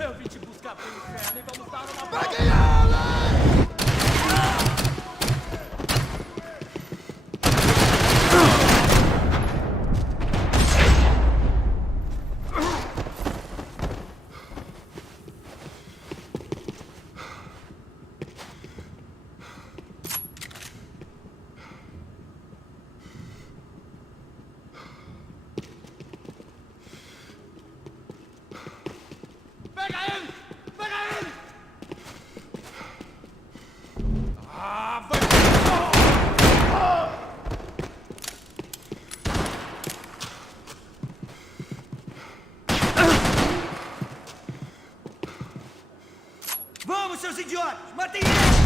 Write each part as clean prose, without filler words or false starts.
Eu vim te buscar pelo inferno e vamos dar uma volta. Vamos, seus idiotas! Matem eles!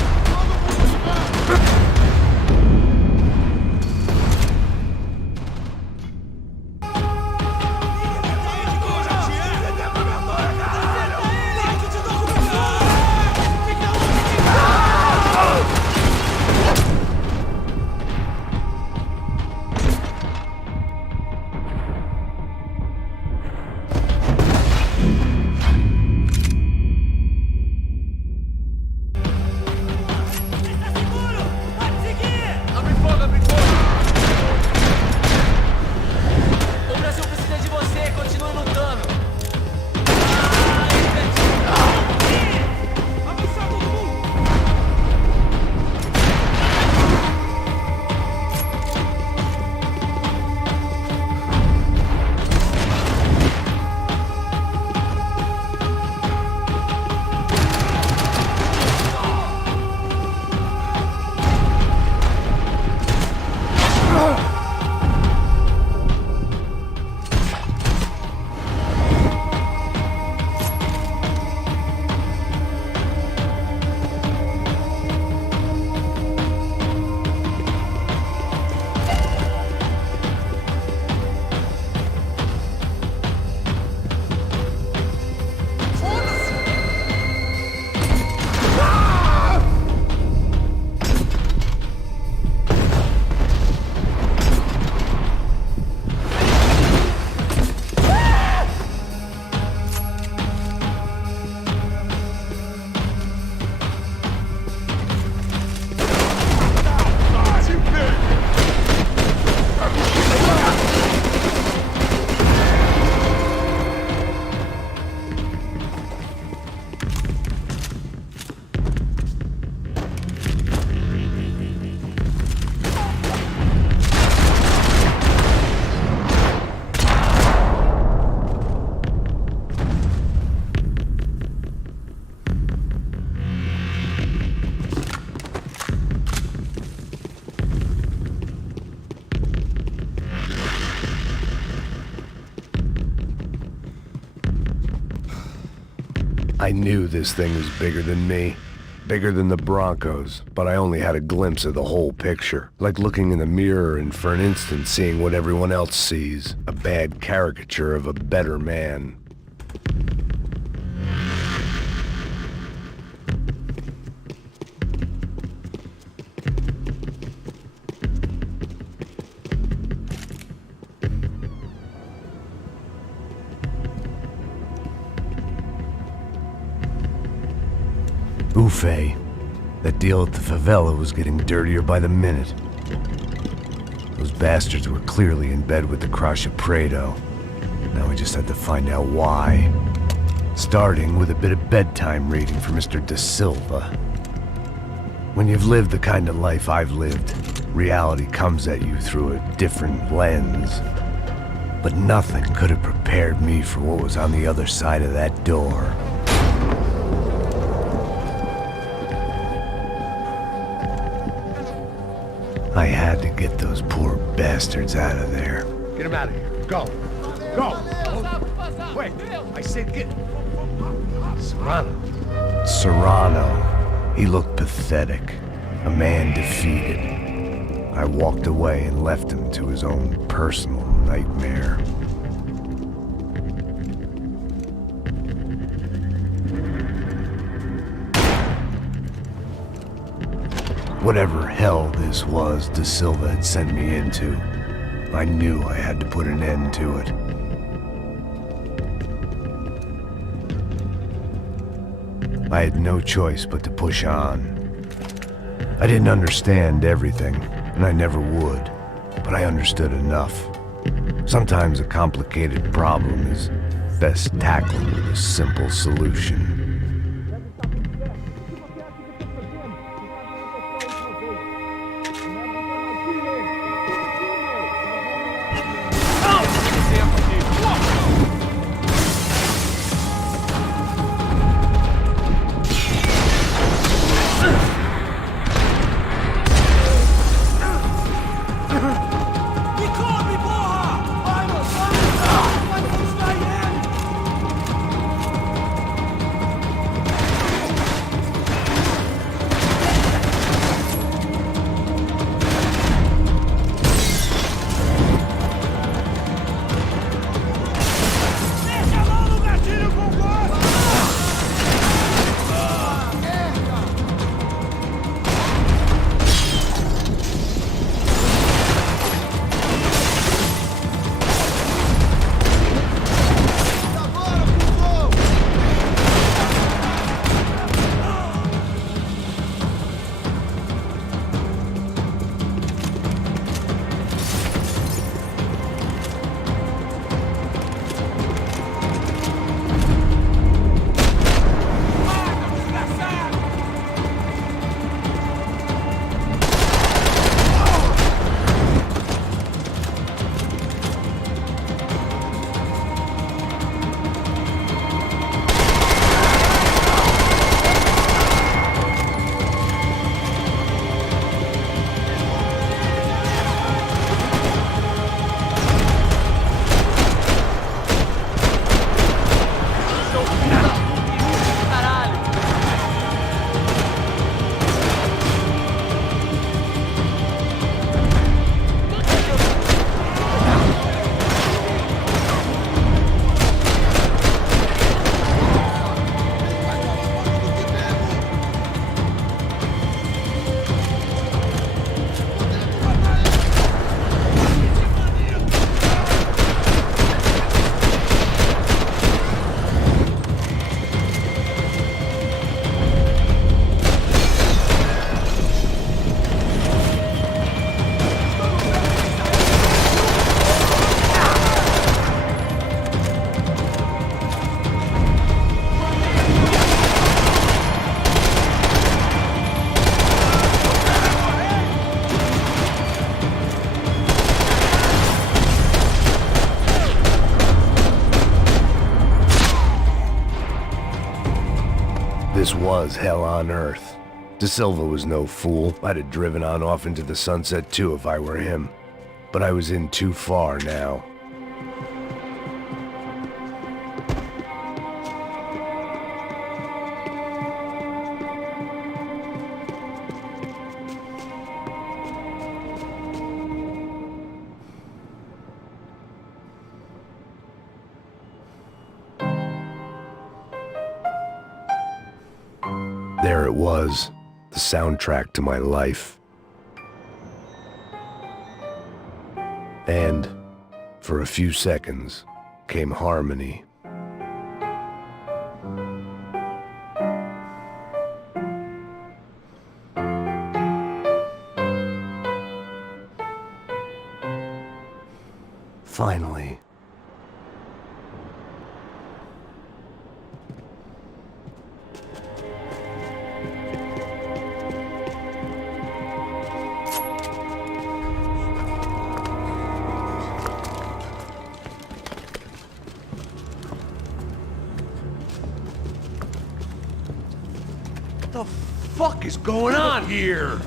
I knew this thing was bigger than me, bigger than the Broncos, but I only had a glimpse of the whole picture. Like looking in the mirror and for an instant seeing what everyone else sees, a bad caricature of a better man. Uffe. That deal at the favela was getting dirtier by the minute. Those bastards were clearly in bed with the Crusher Prado. Now we just had to find out why. Starting with a bit of bedtime reading for Mr. Da Silva. When you've lived the kind of life I've lived, reality comes at you through a different lens. But nothing could have prepared me for what was on the other side of that door. I had to get those poor bastards out of there. Get him out of here. Go. Go. Wait. I said get... Serrano. Serrano. He looked pathetic. A man defeated. I walked away and left him to his own personal nightmare. Whatever hell this was Da Silva had sent me into, I knew I had to put an end to it. I had no choice but to push on. I didn't understand everything, and I never would, but I understood enough. Sometimes a complicated problem is best tackled with a simple solution. This was hell on earth. De Silva was no fool. I'd have driven on off into the sunset too if I were him. But I was in too far now. There it was, the soundtrack to my life. And, for a few seconds, came harmony. Finally. What the fuck is going on here?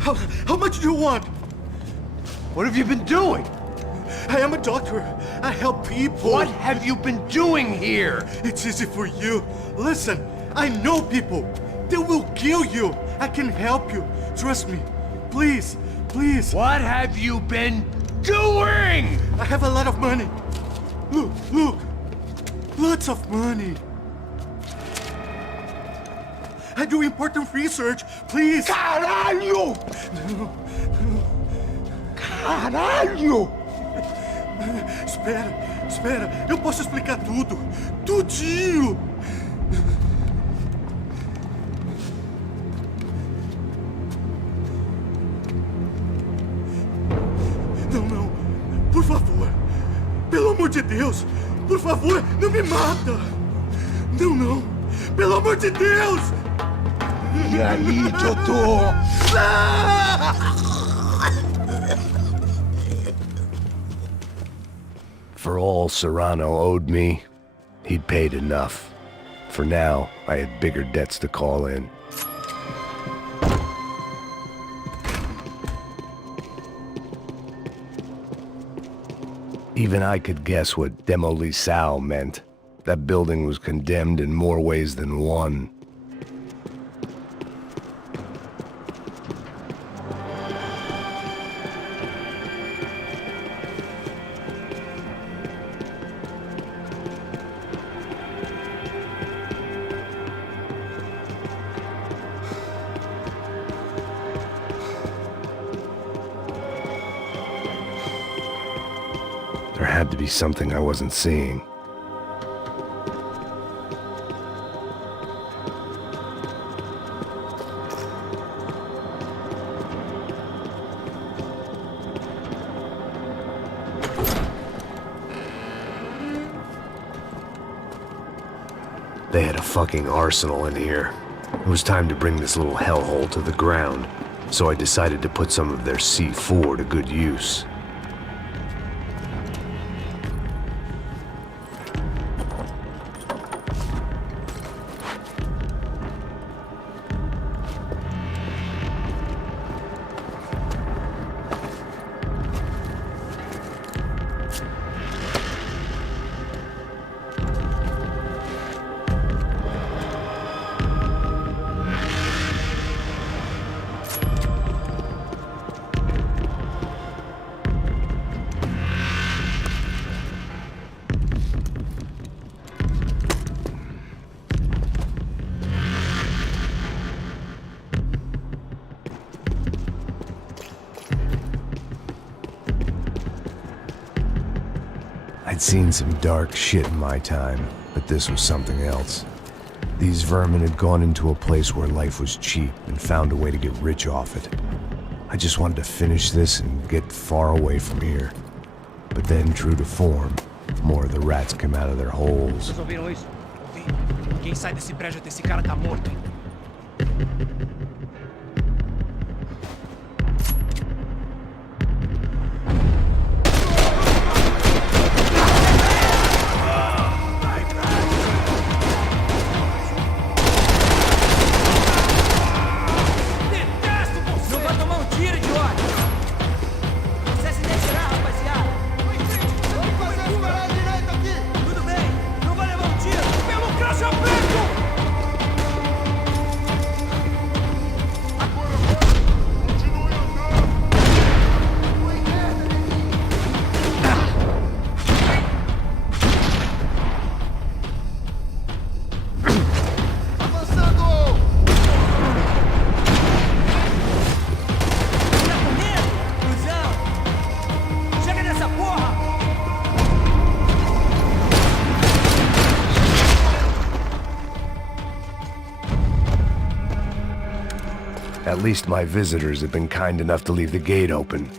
How much do you want? What have you been doing? I am a doctor. I help people. What have you been doing here? It's easy for you. Listen, I know people. They will kill you. I can help you. Trust me. Please, please. What have you been doing? I have a lot of money. Look, look. Lots of money. I do important research. Please. Caralho! Caralho! Espera, eu posso explicar tudo. Tudinho. de Deus, por favor, não me mata! Não, não! Pelo amor de Deus! E aí, Totó? For all Serrano owed me, he'd paid enough. For now, I had bigger debts to call in. Even I could guess what demolição meant. That building was condemned in more ways than one. There had to be something I wasn't seeing. They had a fucking arsenal in here. It was time to bring this little hellhole to the ground, so I decided to put some of their C4 to good use. I'd seen some dark shit in my time, but this was something else. These vermin had gone into a place where life was cheap and found a way to get rich off it. I just wanted to finish this and get far away from here. But then, true to form, more of the rats come out of their holes. Vocês ouviram isso? Ouvi. Quem sai desse prédio até esse cara tá morto, hein? At least my visitors have been kind enough to leave the gate open.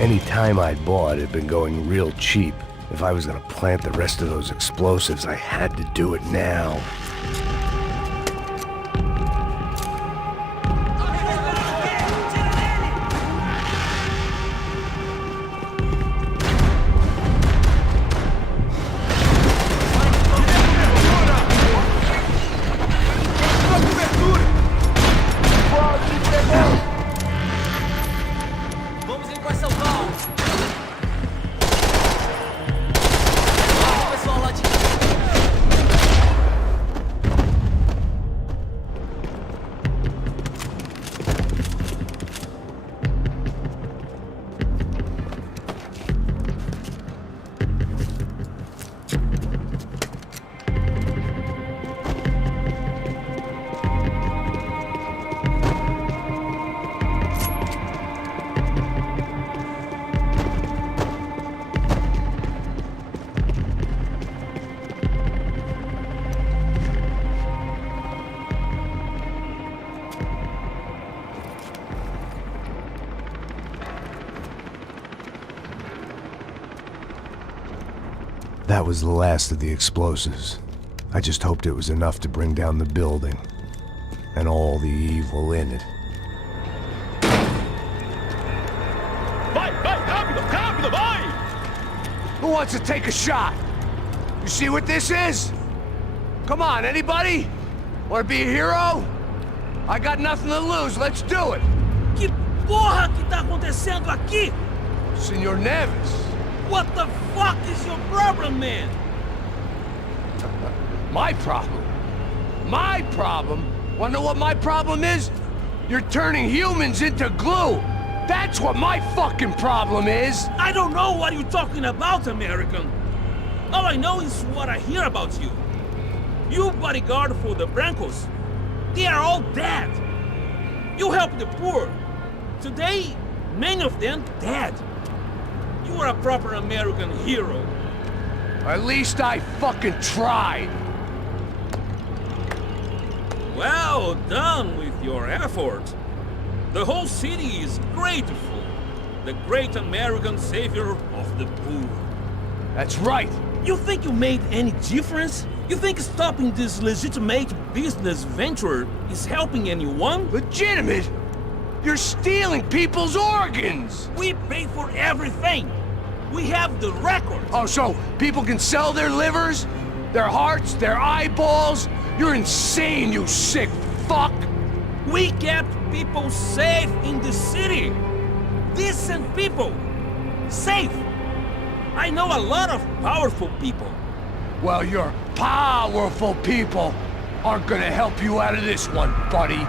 Any time I'd bought had been going real cheap. If I was gonna plant the rest of those explosives, I had to do it now. That was the last of the explosives. I just hoped it was enough to bring down the building. And all the evil in it. Vai, rápido, rápido, vai! Who wants to take a shot? You see what this is? Come on, anybody? Want to be a hero? I got nothing to lose, let's do it! Que porra que tá acontecendo aqui? Senor Neves. What the fuck is your problem, man? My problem? My problem? Wanna know what my problem is? You're turning humans into glue! That's what my fucking problem is! I don't know what you're talking about, American. All I know is what I hear about you. You bodyguard for the Brancos. They are all dead. You help the poor. Today, many of them dead. You are a proper American hero. At least I fucking tried. Well done with your effort. The whole city is grateful. The great American savior of the poor. That's right. You think you made any difference? You think stopping this legitimate business venture is helping anyone? Legitimate? You're stealing people's organs! We pay for everything. We have the record. Oh, so people can sell their livers? Their hearts? Their eyeballs? You're insane, you sick fuck! We kept people safe in the city. Decent people. Safe. I know a lot of powerful people. Well, your powerful people aren't gonna help you out of this one, buddy.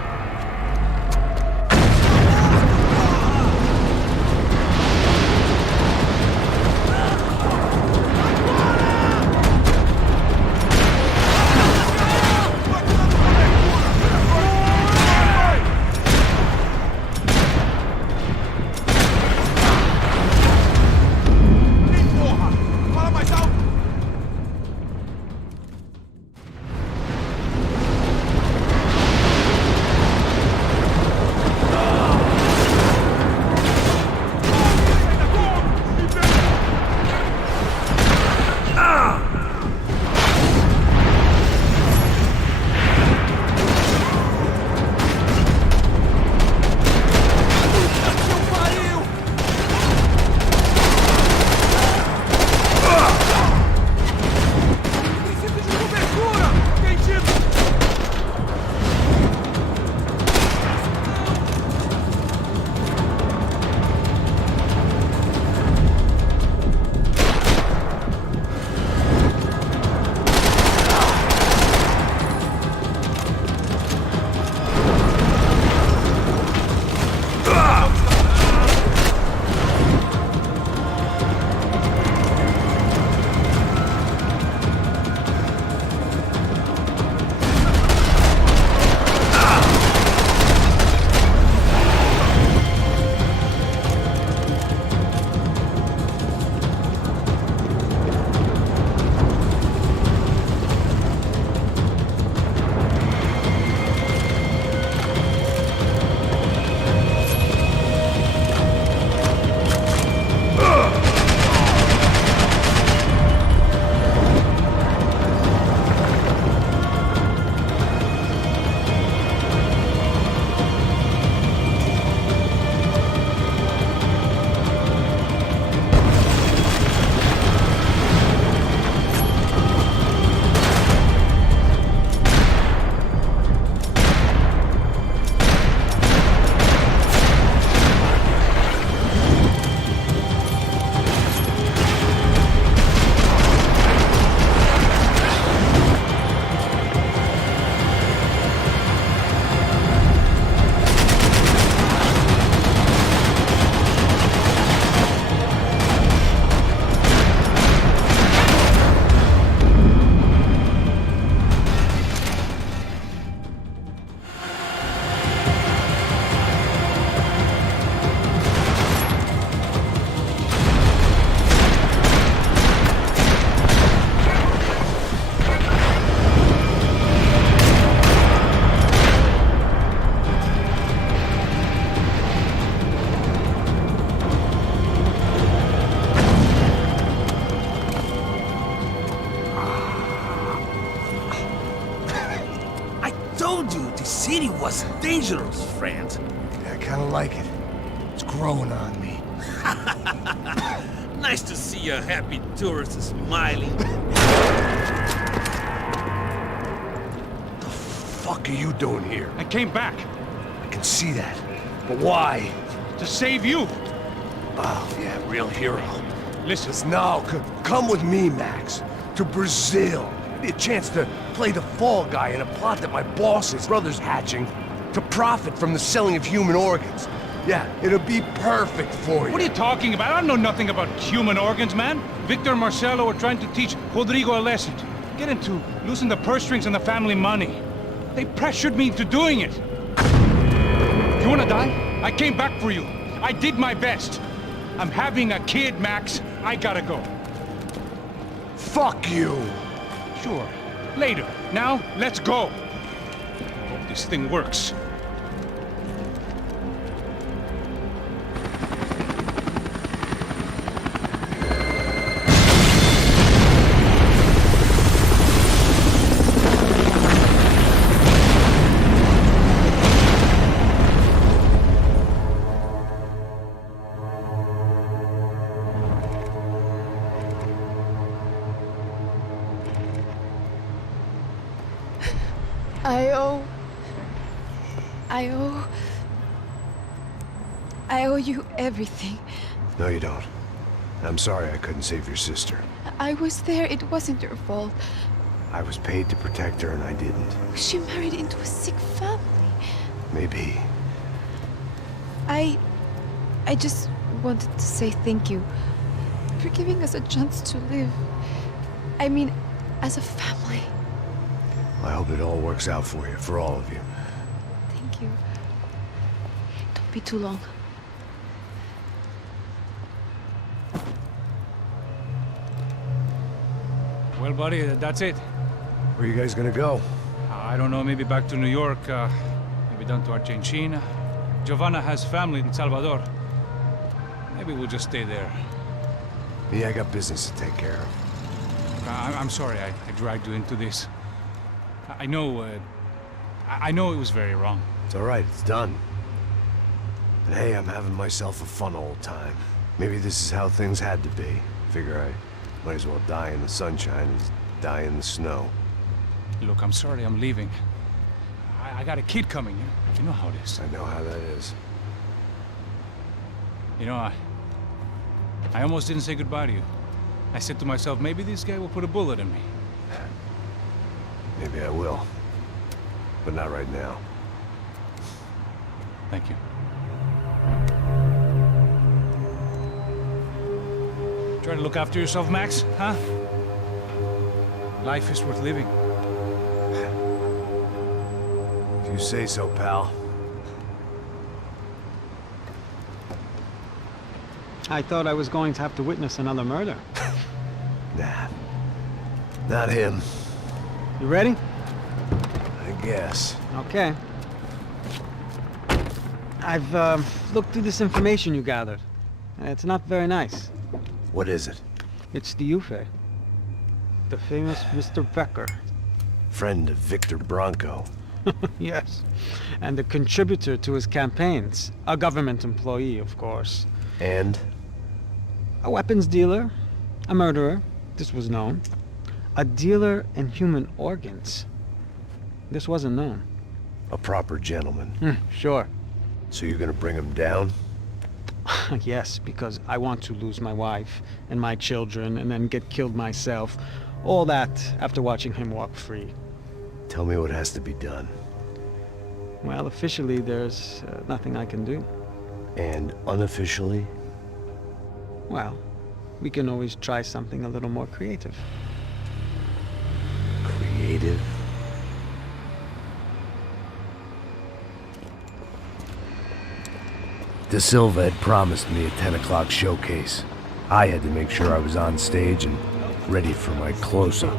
dangerous, friend. Yeah, I kinda like it. It's growing on me. Nice to see a happy tourist smiling. The fuck are you doing here? I came back I can see that. But why? to save you. Oh, yeah, real hero. Listen, Now, come with me, Max. To Brazil. Be a chance to play the fall guy in a plot that my boss's brother's hatching to profit from the selling of human organs. Yeah, it'll be perfect for you. what are you talking about? I know nothing about human organs, man. Victor and Marcelo are trying to teach Rodrigo a lesson. Get into losing the purse strings and the family money. They pressured me into doing it. You wanna die? I came back for you. I did my best. I'm having a kid, Max. I gotta go. Fuck you. Sure. Later. Now, let's go. Hope this thing works. I owe you everything. No, you don't. I'm sorry I couldn't save your sister. I was there, it wasn't your fault. I was paid to protect her and I didn't. She married into a sick family. Maybe. I just wanted to say thank you for giving us a chance to live. I mean, as a family. I hope it all works out for you, for all of you. Thank you. Don't be too long. Well, buddy, that's it. Where are you guys gonna go? I don't know, maybe back to New York, maybe down to Argentina. Giovanna has family in Salvador. Maybe we'll just stay there. Me, I got business to take care of. I'm sorry I dragged you into this. I know it was very wrong. It's all right, it's done. But hey, I'm having myself a fun old time. Maybe this is how things had to be. Figure I might as well die in the sunshine as die in the snow. Look, I'm sorry I'm leaving. I got a kid coming. You know how it is. I know how that is. You know, I almost didn't say goodbye to you. I said to myself, maybe this guy will put a bullet in me. Maybe I will. But not right now. Thank you. Try to look after yourself, Max, huh? Life is worth living. If you say so, pal. I thought I was going to have to witness another murder. Nah. Not him. You ready? I guess. Okay. I've looked through this information you gathered. It's not very nice. What is it? It's the Ufe. The famous Mr. Becker. Friend of Victor Branco. Yes. And a contributor to his campaigns. A government employee, of course. And? A weapons dealer. A murderer. This was known. A dealer in human organs. This wasn't known. A proper gentleman. Sure. So you're gonna bring him down? Yes, because I want to lose my wife and my children and then get killed myself. All that after watching him walk free. Tell me what has to be done. Well, officially there's nothing I can do. And unofficially? Well, we can always try something a little more creative. Creative? De Silva had promised me a 10 o'clock showcase. I had to make sure I was on stage and ready for my close-up.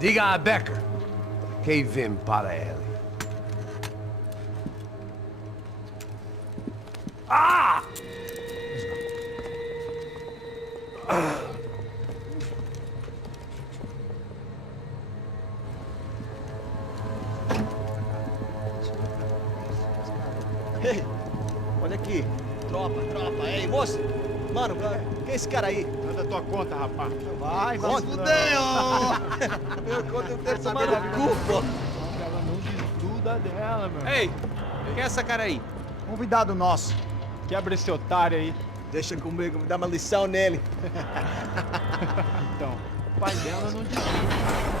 Diga a Becker. Que vim para ele. Ah! Ei, olha aqui. Tropa. Ei, moço. Mano, quem é esse cara aí? Manda tua conta, rapaz. Vai se fuder, ó. Meu conta eu quero tomar no cu, pô. Ela não desgruda dela, meu. Ei, quem é essa cara aí? Convidado nosso. Quebra esse otário aí. Deixa comigo, me dá uma lição nele. Então, o pai dela não desgruda.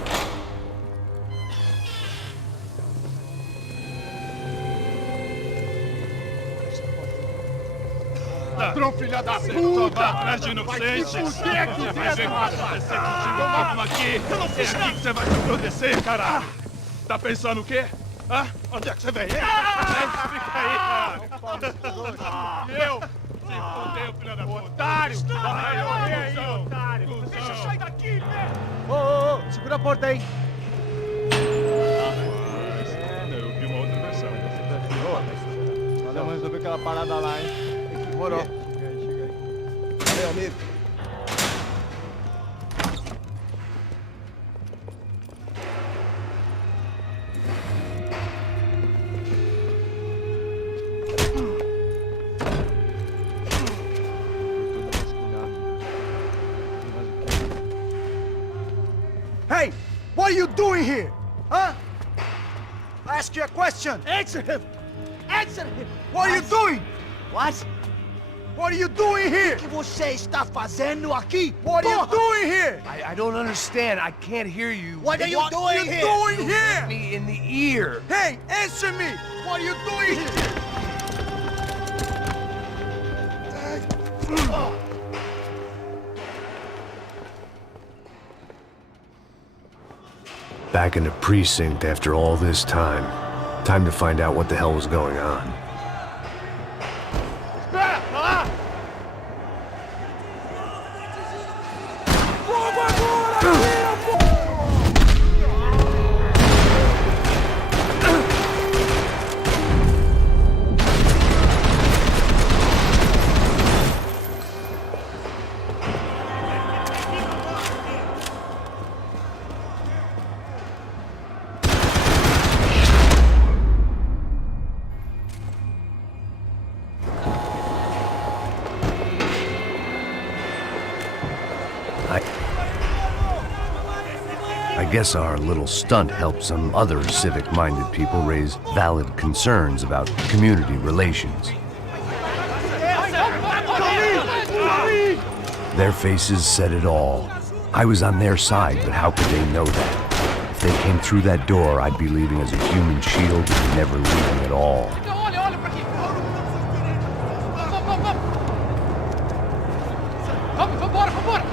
Ladrão, filha da puta! Vai atrás de inocente! Vai te fuder, Vai ver o que vai acontecer contigo mesmo aqui! Eu não fiz nada! É aqui que você vai se acontecer, caralho! Tá pensando o quê? Hã? Onde é que você vem? Fica aí, caralho! Eu? Se fodeu, filha da puta! Otário! Vai, aí, otário! Deixa eu sair daqui, velho! Ô, segura a porta aí. Eu vi uma outra versão. Vamos resolver aquela parada lá, hein? Demorou. Chega aí. Valeu, amigo. Hey, what are you doing here? Huh? I ask you a question. Answer him! Answer him! What are you doing? What? What are you doing here? O que você está fazendo aqui? What are you doing here? I don't understand. I can't hear you. What are you doing here? Doing here? Me in the ear. Hey, answer me! What are you doing here? Back in the precinct after all this time. Time to find out what the hell was going on. I guess our little stunt helped some other civic-minded people raise valid concerns about community relations. Their faces said it all. I was on their side, but how could they know that? If they came through that door, I'd be leaving as a human shield and never leaving at all.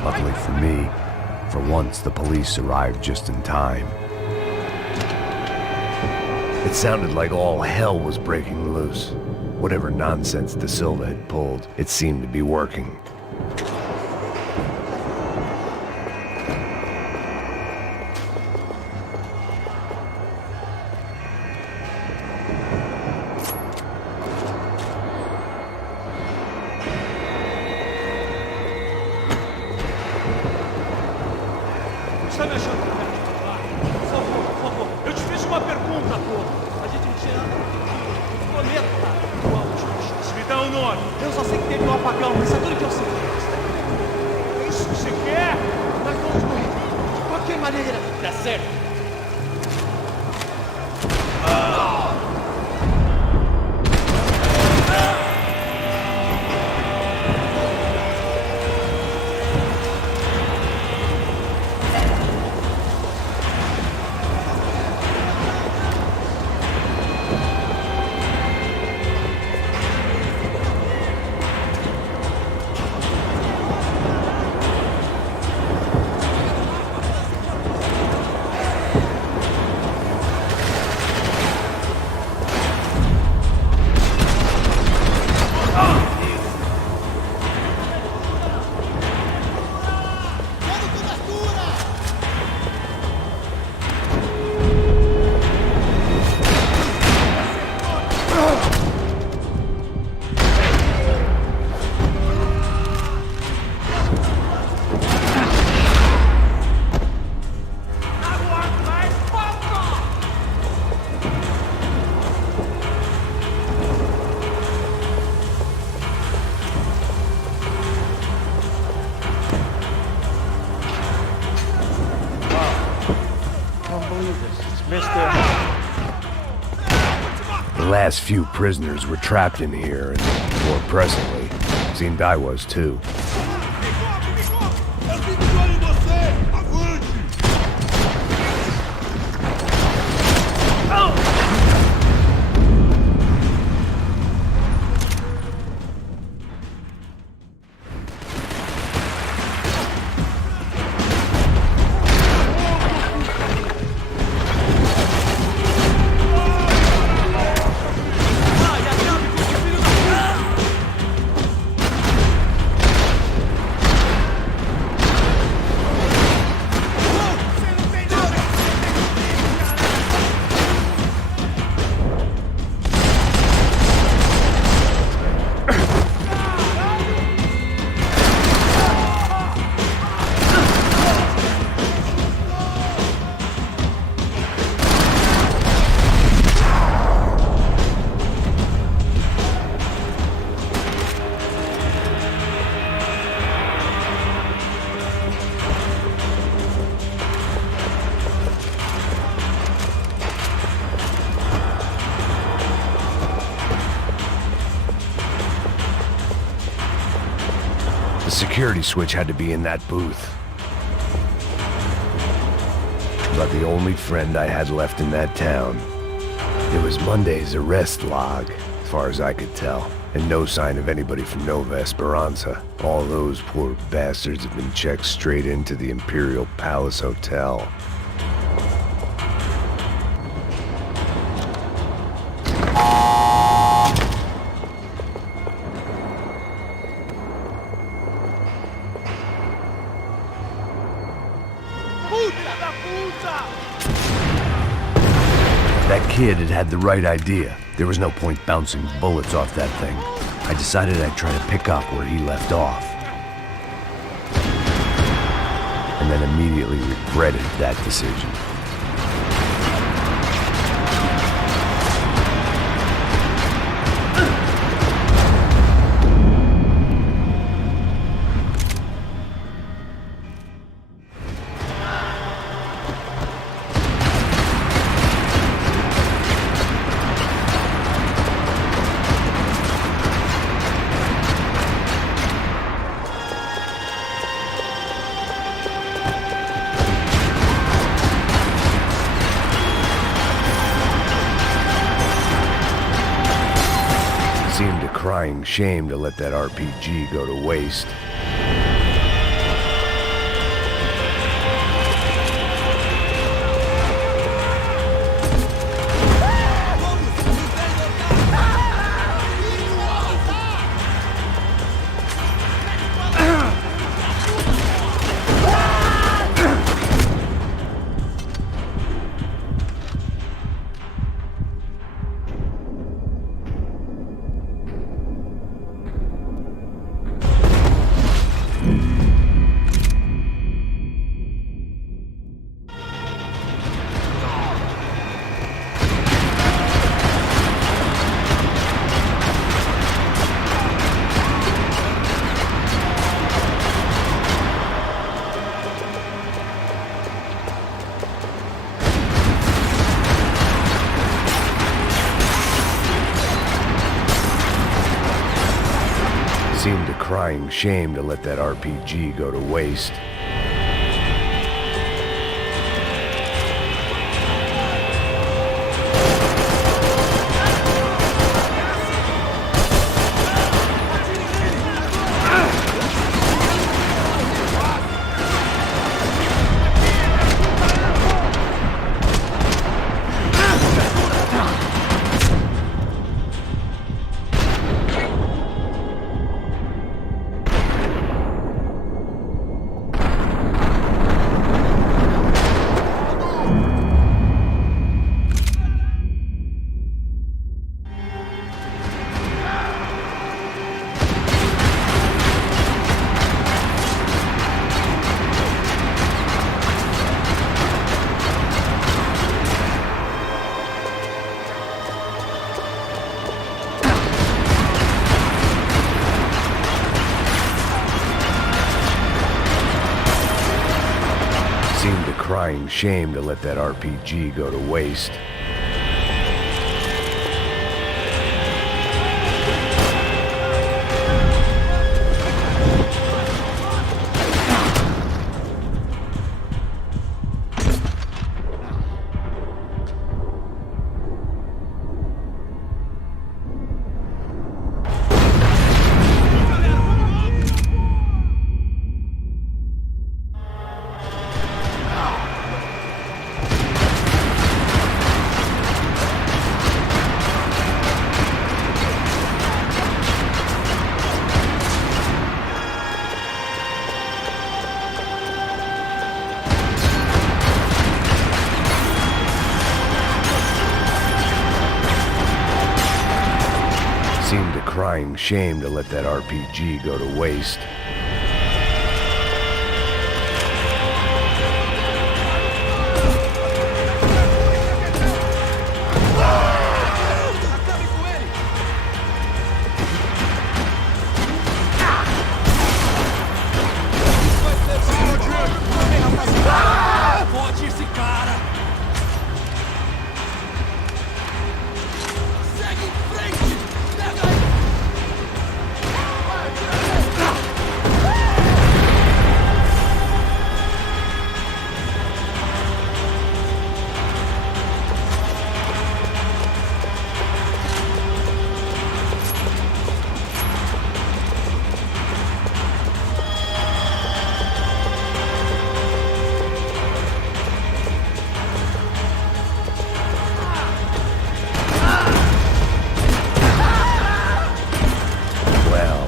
Luckily for me, for once the police arrived just in time. It sounded like all hell was breaking loose. Whatever nonsense De Silva had pulled, it seemed to be working. Está me achando por favor. Eu te fiz uma pergunta, pô. A gente não tinha nada. Prometo, cara. Tua última chance. Me dá um nome. Eu só sei que teve um apagão, mas é tudo que eu sei. É isso que você quer? Nós vamos morrer. De qualquer maneira. Tá certo. The last few prisoners were trapped in here, and more presently, seemed I was too. The security switch had to be in that booth. About the only friend I had left in that town. It was Monday's arrest log, as far as I could tell, and no sign of anybody from Nova Esperanza. All those poor bastards have been checked straight into the Imperial Palace Hotel. That kid had the right idea. There was no point bouncing bullets off that thing. I decided I'd try to pick up where he left off. And then immediately regretted that decision. Seemed a crying shame to let that RPG go to waste. Seemed a crying shame to let that RPG go to waste. Seemed a crying shame to let that RPG go to waste. crying shame to let that RPG go to waste.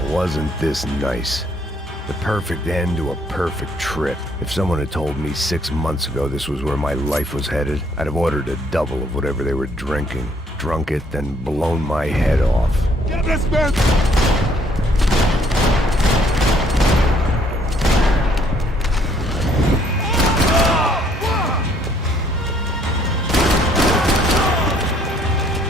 Wasn't this nice? The perfect end to a perfect trip. If someone had told me 6 months ago this was where my life was headed, I'd have ordered a double of whatever they were drinking, drunk it, then blown my head off. Get this man!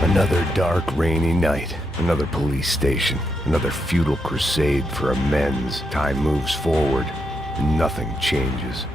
Another dark, rainy night. Another police station. Another futile crusade for amends. Time moves forward, and nothing changes.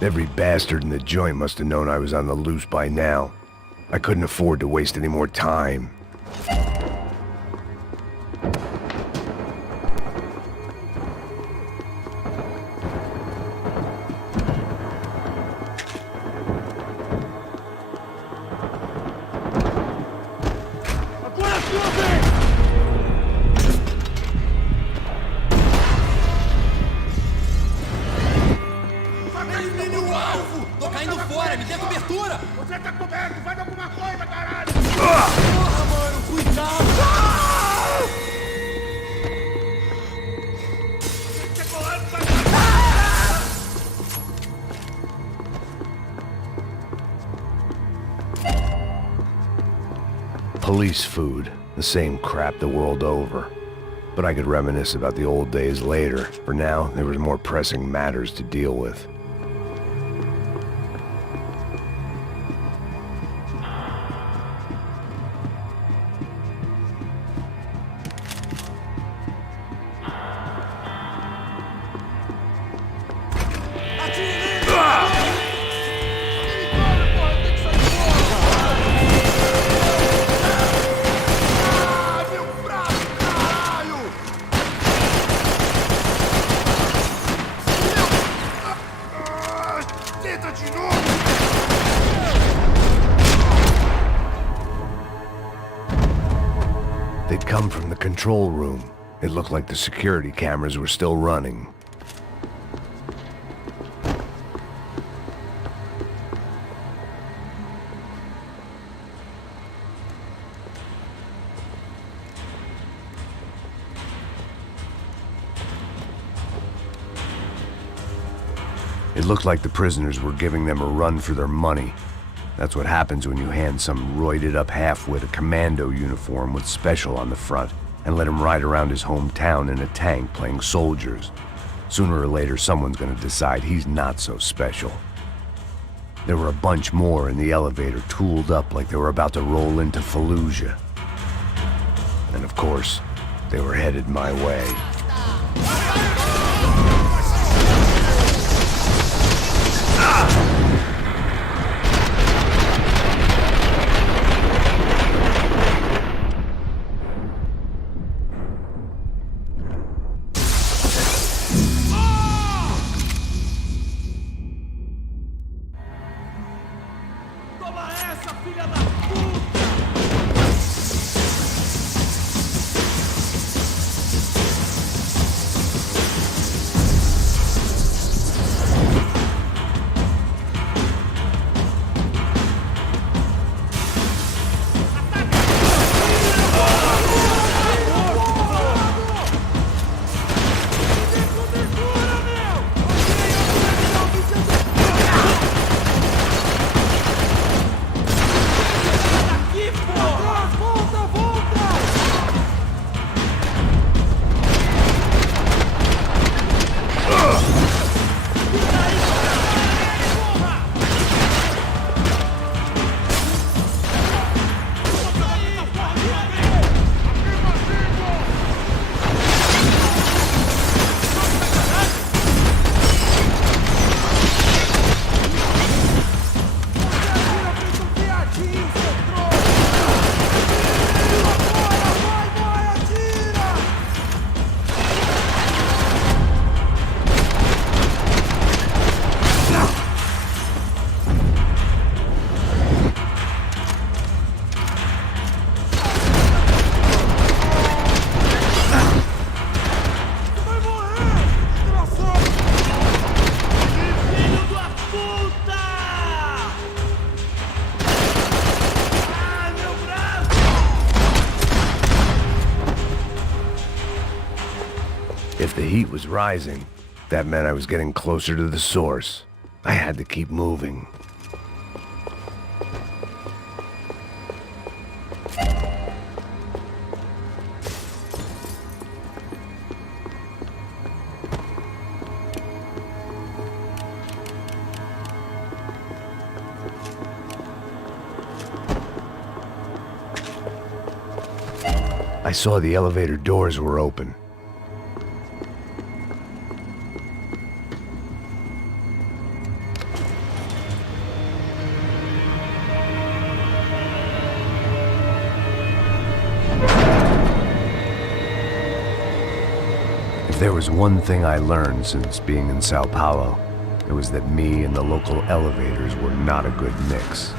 Every bastard in the joint must have known I was on the loose by now. I couldn't afford to waste any more time. Police food, the same crap the world over. But I could reminisce about the old days later. For now, there was more pressing matters to deal with. They'd come from the control room. It looked like the security cameras were still running. It looked like the prisoners were giving them a run for their money. That's what happens when you hand some roided-up halfwit a commando uniform with special on the front and let him ride around his hometown in a tank playing soldiers. Sooner or later, someone's gonna decide he's not so special. There were a bunch more in the elevator, tooled up like they were about to roll into Fallujah. And of course, they were headed my way. Toma essa, filha da puta! If the heat was rising, that meant I was getting closer to the source. I had to keep moving. I saw the elevator doors were open. If there was one thing I learned since being in Сан-Паулу, it was that me and the local elevators were not a good mix.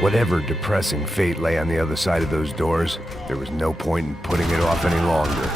Whatever depressing fate lay on the other side of those doors, there was no point in putting it off any longer.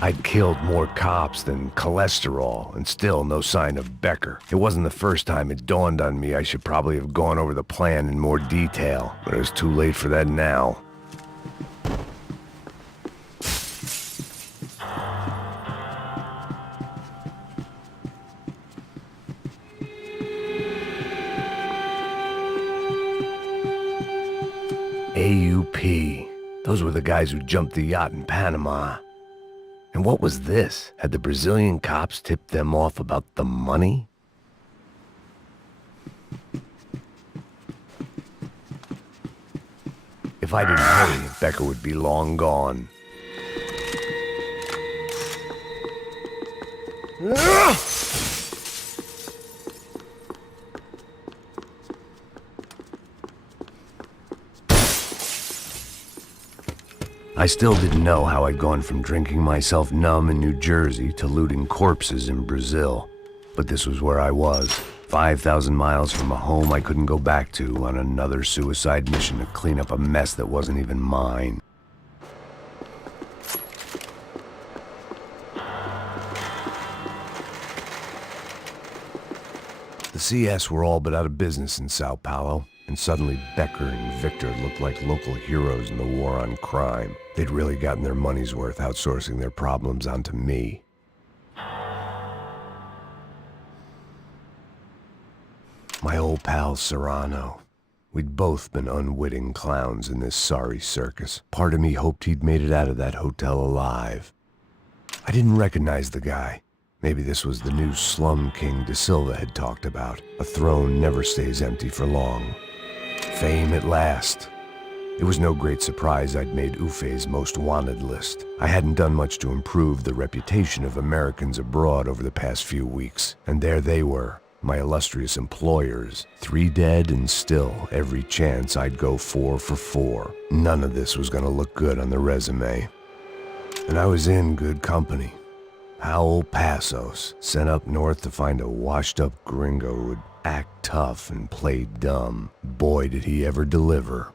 I'd killed more cops than cholesterol, and still no sign of Becker. It wasn't the first time it dawned on me I should probably have gone over the plan in more detail, but it was too late for that now. AUP. Those were the guys who jumped the yacht in Panama. And what was this? Had the Brazilian cops tipped them off about the money? If I didn't hurry, Becker would be long gone. I still didn't know how I'd gone from drinking myself numb in New Jersey to looting corpses in Brazil. But this was where I was, 5,000 miles from a home I couldn't go back to on another suicide mission to clean up a mess that wasn't even mine. The CS were all but out of business in Sao Paulo, and suddenly Becker and Victor looked like local heroes in the war on crime. They'd really gotten their money's worth outsourcing their problems onto me. My old pal Serrano. We'd both been unwitting clowns in this sorry circus. Part of me hoped he'd made it out of that hotel alive. I didn't recognize the guy. Maybe this was the new slum king De Silva had talked about. A throne never stays empty for long. Fame at last. It was no great surprise I'd made Ufe's most wanted list. I hadn't done much to improve the reputation of Americans abroad over the past few weeks, and there they were, my illustrious employers. 3 dead and still every chance I'd go 4 for 4. None of this was gonna look good on the resume. And I was in good company. Howell Passos, sent up north to find a washed-up gringo who would act tough and play dumb. Boy, did he ever deliver.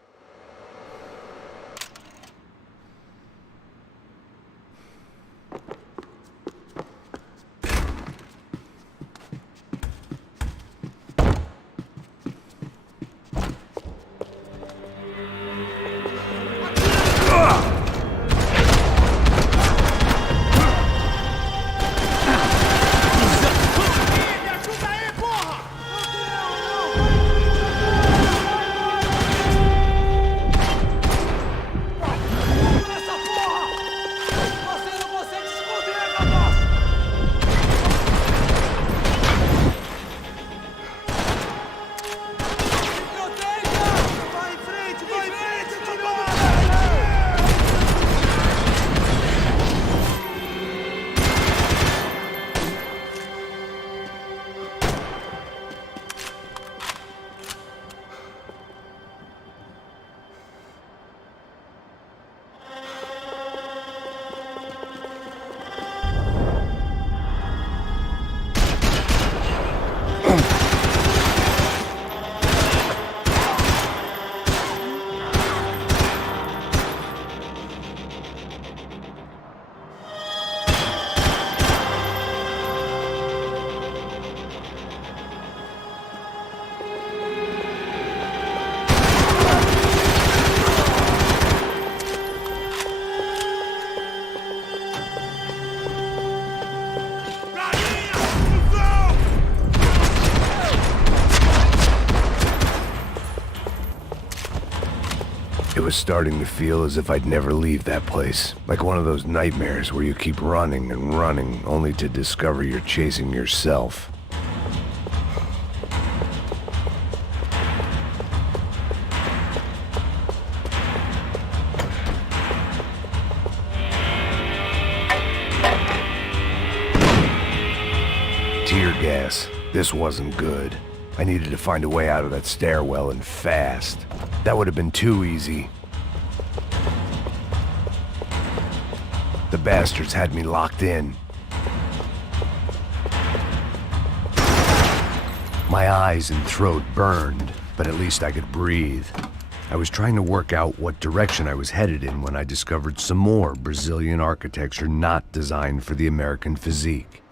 It was starting to feel as if I'd never leave that place. Like one of those nightmares where you keep running and running, only to discover you're chasing yourself. Tear gas. This wasn't good. I needed to find a way out of that stairwell and fast. That would have been too easy. The bastards had me locked in. My eyes and throat burned, but at least I could breathe. I was trying to work out what direction I was headed in when I discovered some more Brazilian architecture not designed for the American physique.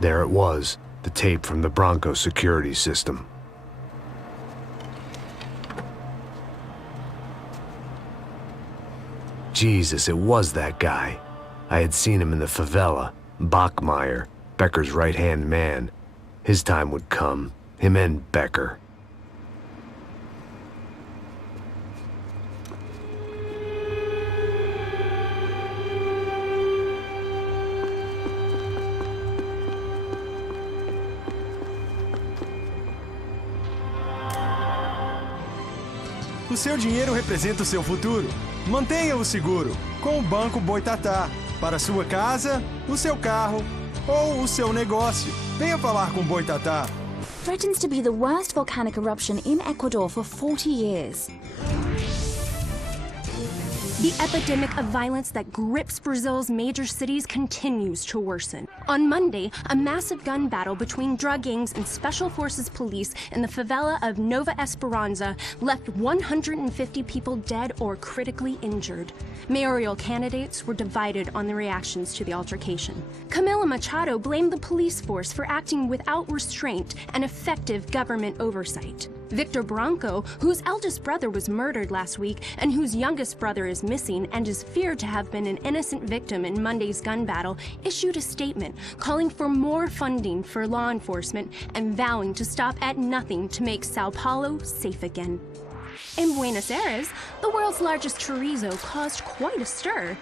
There it was, the tape from the Branco security system. Jesus, it was that guy. I had seen him in the favela, Bachmeyer, Becker's right-hand man. His time would come, him and Becker. O seu dinheiro representa o seu futuro. Mantenha-o seguro com o Banco Boitatá. Para sua casa, o seu carro ou o seu negócio. Venha falar com Boitatá. Threatens to be the worst volcanic eruption in Ecuador for 40 years. The epidemic of violence that grips Brazil's major cities continues to worsen. On Monday, a massive gun battle between drug gangs and special forces police in the favela of Nova Esperanza left 150 people dead or critically injured. Mayoral candidates were divided on the reactions to the altercation. Camila Machado blamed the police force for acting without restraint and effective government oversight. Victor Branco, whose eldest brother was murdered last week and whose youngest brother is missing and is feared to have been an innocent victim in Monday's gun battle, issued a statement calling for more funding for law enforcement and vowing to stop at nothing to make Sao Paulo safe again. In Buenos Aires, the world's largest chorizo caused quite a stir.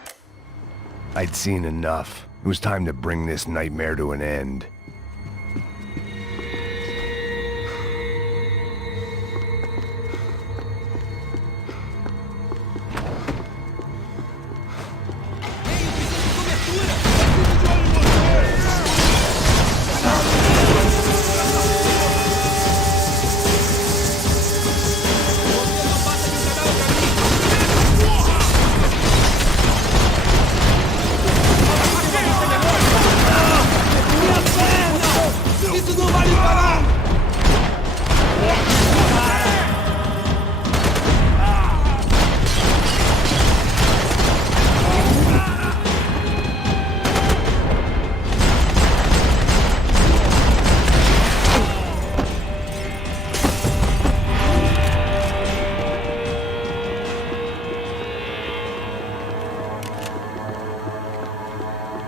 I'd seen enough. It was time to bring this nightmare to an end.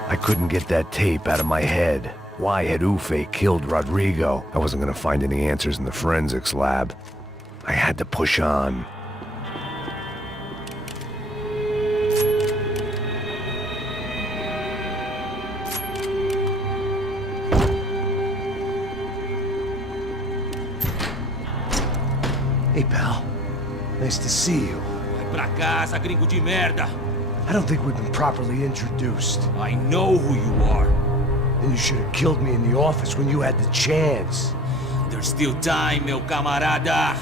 I couldn't get that tape out of my head. Why had Uffe killed Rodrigo? I wasn't gonna find any answers in the forensics lab. I had to push on. Hey, pal. Nice to see you. Vai pra casa, gringo de merda! I don't think we've been properly introduced. I know who you are. And you should have killed me in the office when you had the chance. There's still time, meu camarada.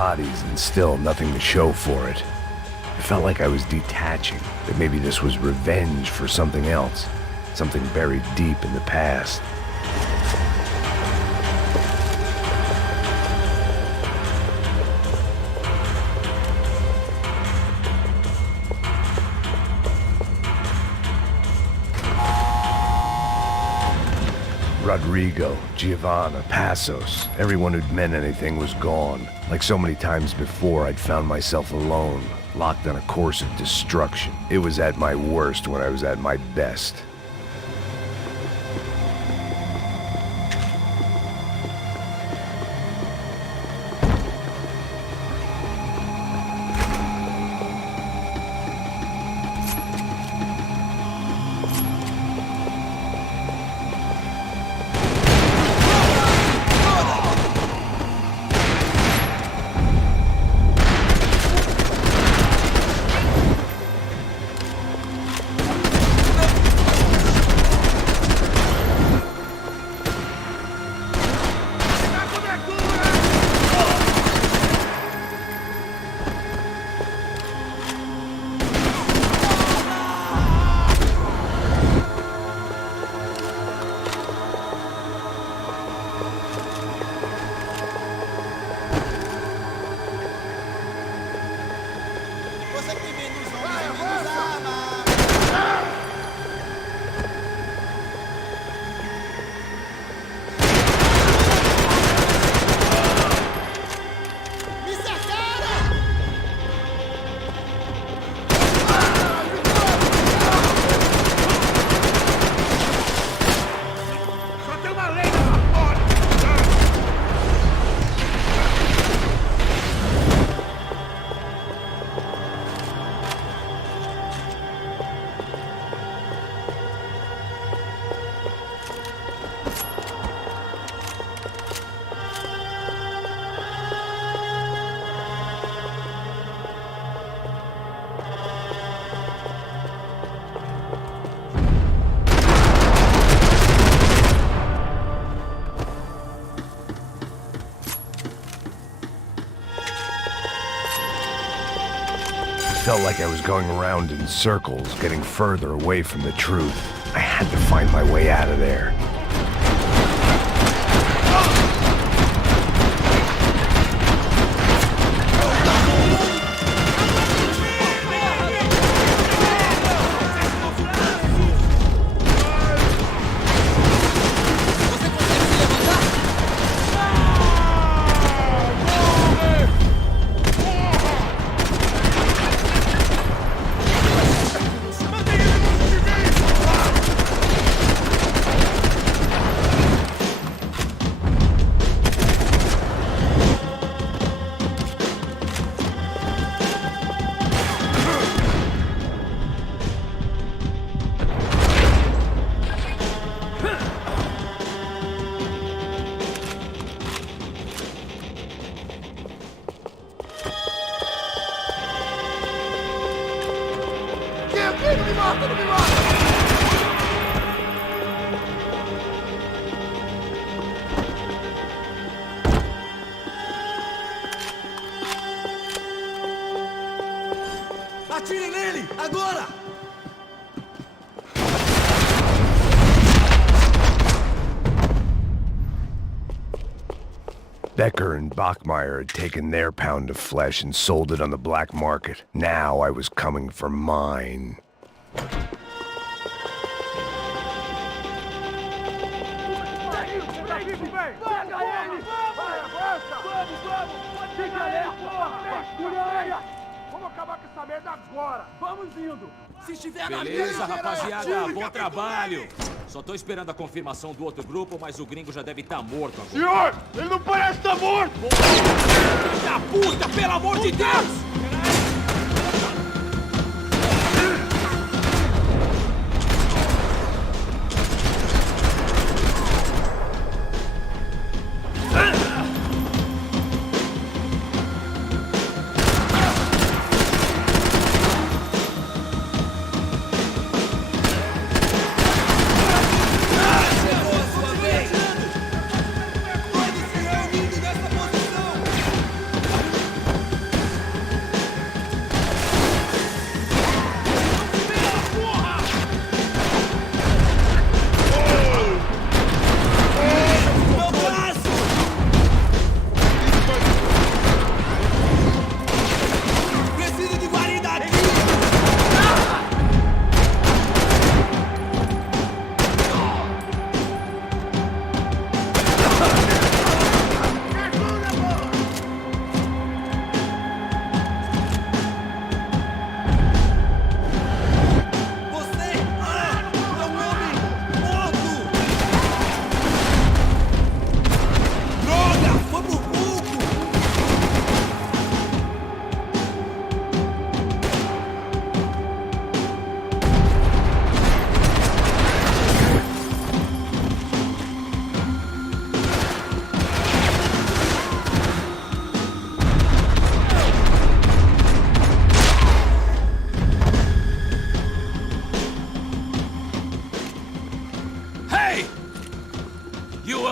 bodies and still nothing to show for it. It felt like I was detaching, that maybe this was revenge for something else, something buried deep in the past. Rodrigo, Giovanna, Passos, everyone who'd meant anything was gone. Like so many times before, I'd found myself alone, locked on a course of destruction. It was at my worst when I was at my best. Felt like I was going around in circles, getting further away from the truth. I had to find my way out of there. Atirem nele! Agora! Becker and Bachmeyer had taken their pound of flesh and sold it on the black market. Now I was coming for mine. Vamos acabar com essa merda agora! Vamos indo! Se estiver na Beleza, rapaziada, bom trabalho! Só tô esperando a confirmação do outro grupo, mas o gringo já deve estar morto agora. Senhor, ele não parece estar morto! Filho da puta, pelo amor de Deus!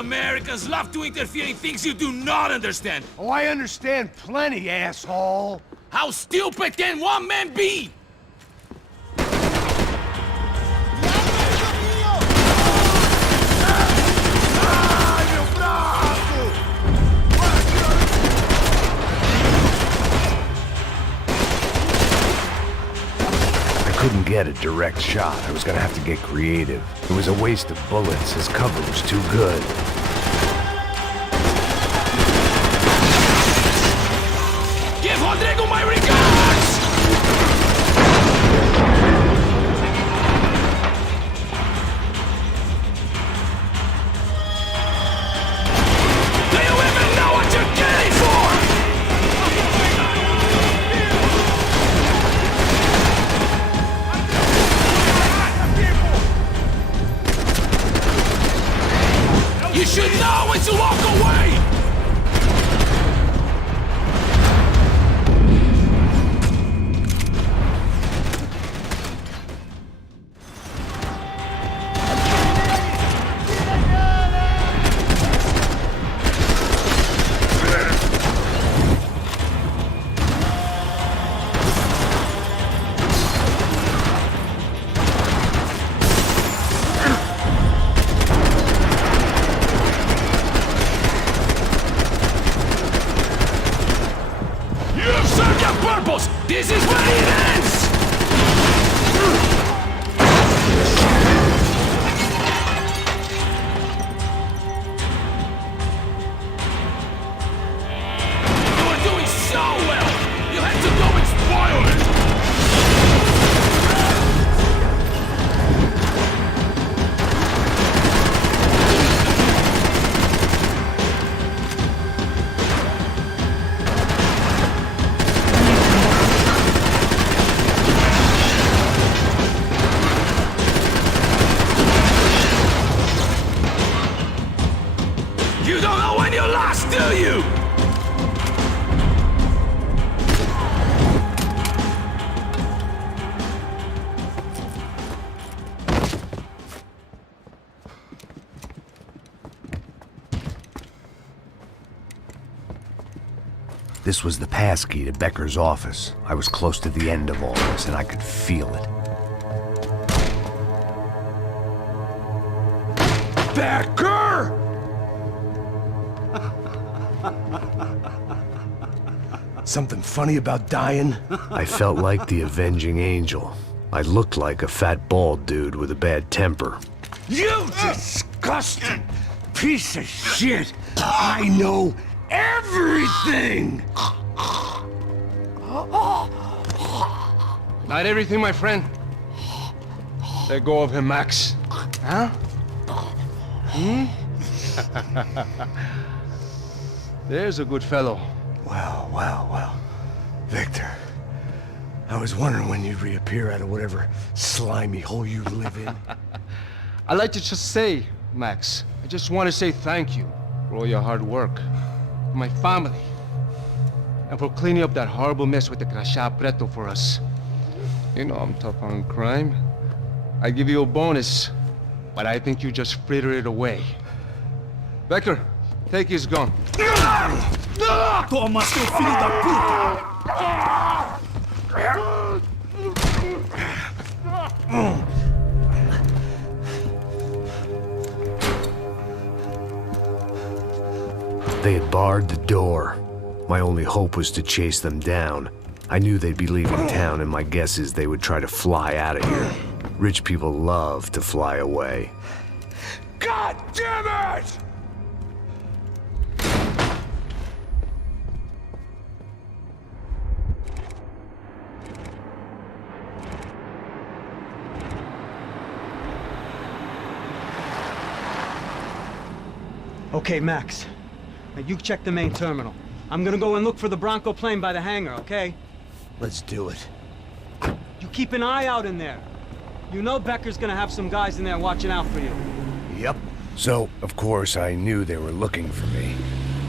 Americans love to interfere in things you do not understand. Oh, I understand plenty, asshole. How stupid can one man be? I couldn't get a direct shot. I was gonna have to get creative. It was a waste of bullets. His cover was too good. Give Rodrigo my regards! Do you even know what you're getting for? You should know when to walk away! This is where it ends! You were doing so well! You had to go and spoil it! You don't know when you're lost, do you? This was the passkey to Becker's office. I was close to the end of all this, and I could feel it. Becker! Something funny about dying? I felt like the avenging angel. I looked like a fat bald dude with a bad temper. You disgusting piece of shit! I know everything! Not everything, my friend. Let go of him, Max. Huh? There's a good fellow. Well. Victor, I was wondering when you'd reappear out of whatever slimy hole you live in. I'd like to just say, Max, I just want to say thank you for all your hard work, for my family, and for cleaning up that horrible mess with the crasha preto for us. You know I'm tough on crime. I give you a bonus, but I think you just fritter it away. Becker, take his gun. Toma, seu filho da puta! They had barred the door. My only hope was to chase them down. I knew they'd be leaving town, and my guess is they would try to fly out of here. Rich people love to fly away. God damn it! Okay, Max. Now you check the main terminal. I'm gonna go and look for the Bronco plane by the hangar, okay? Let's do it. You keep an eye out in there. You know Becker's gonna have some guys in there watching out for you. Yep. So, of course, I knew they were looking for me.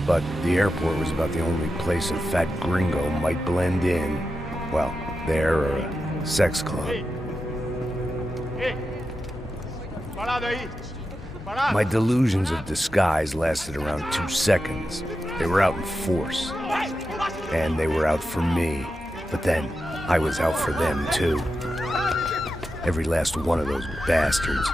But the airport was about the only place a fat gringo might blend in. Well, there or a sex club. Ei! Parado aí! My delusions of disguise lasted around 2 seconds. They were out in force. And they were out for me. But then, I was out for them too. Every last one of those bastards.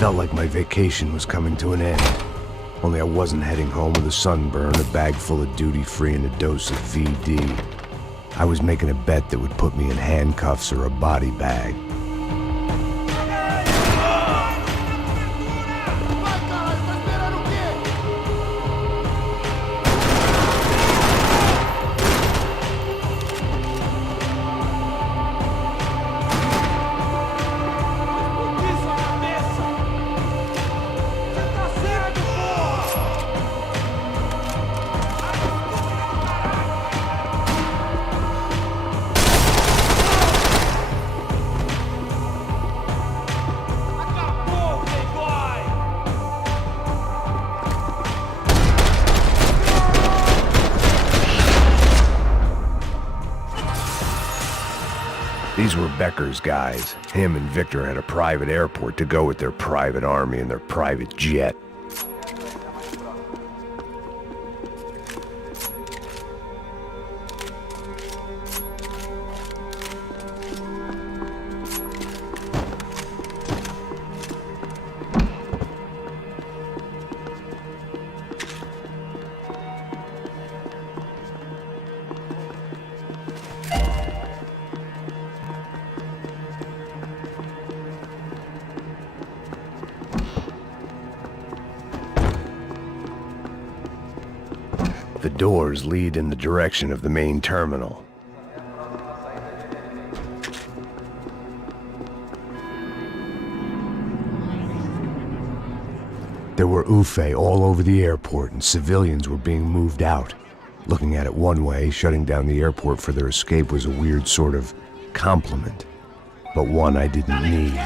felt like my vacation was coming to an end. Only I wasn't heading home with a sunburn, a bag full of duty-free, and a dose of VD. I was making a bet that would put me in handcuffs or a body bag. These were Becker's guys. Him and Victor had a private airport to go with their private army and their private jet. The doors lead in the direction of the main terminal. There were UFE all over the airport, and civilians were being moved out. Looking at it one way, shutting down the airport for their escape was a weird sort of compliment, but one I didn't need.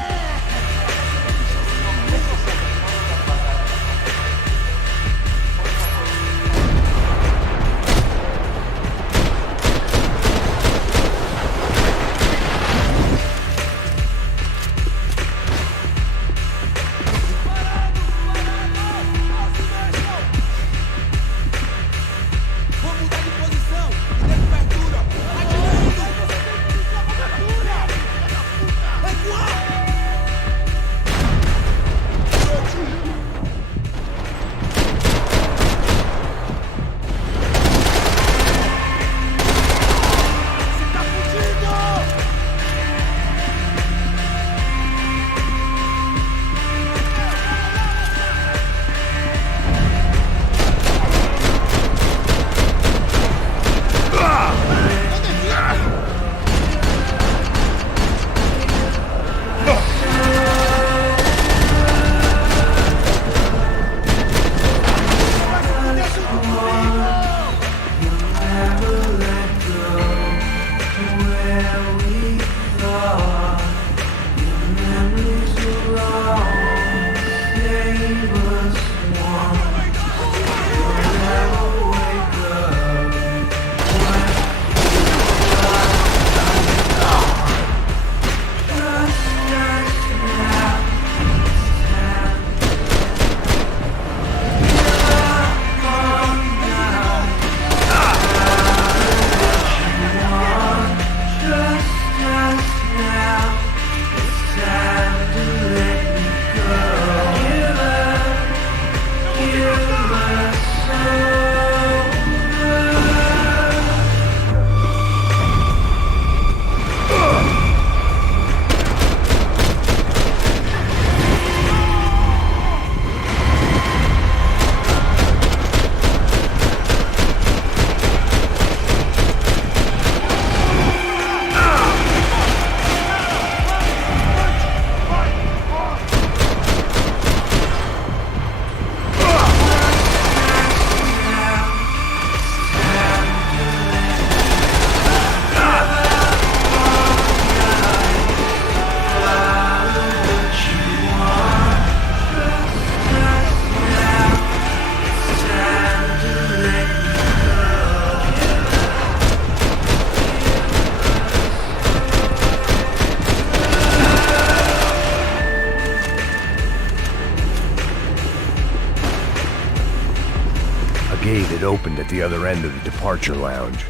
gate had opened at the other end of the departure lounge.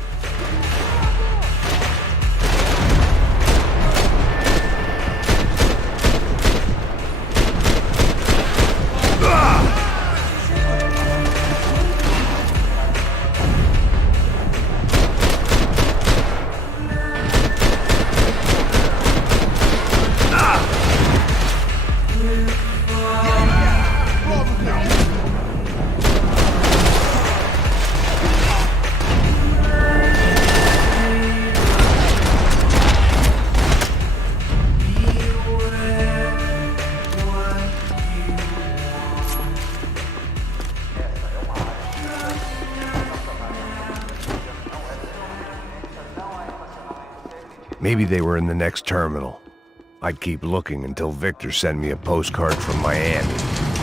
Maybe they were in the next terminal. I'd keep looking until Victor sent me a postcard from Miami.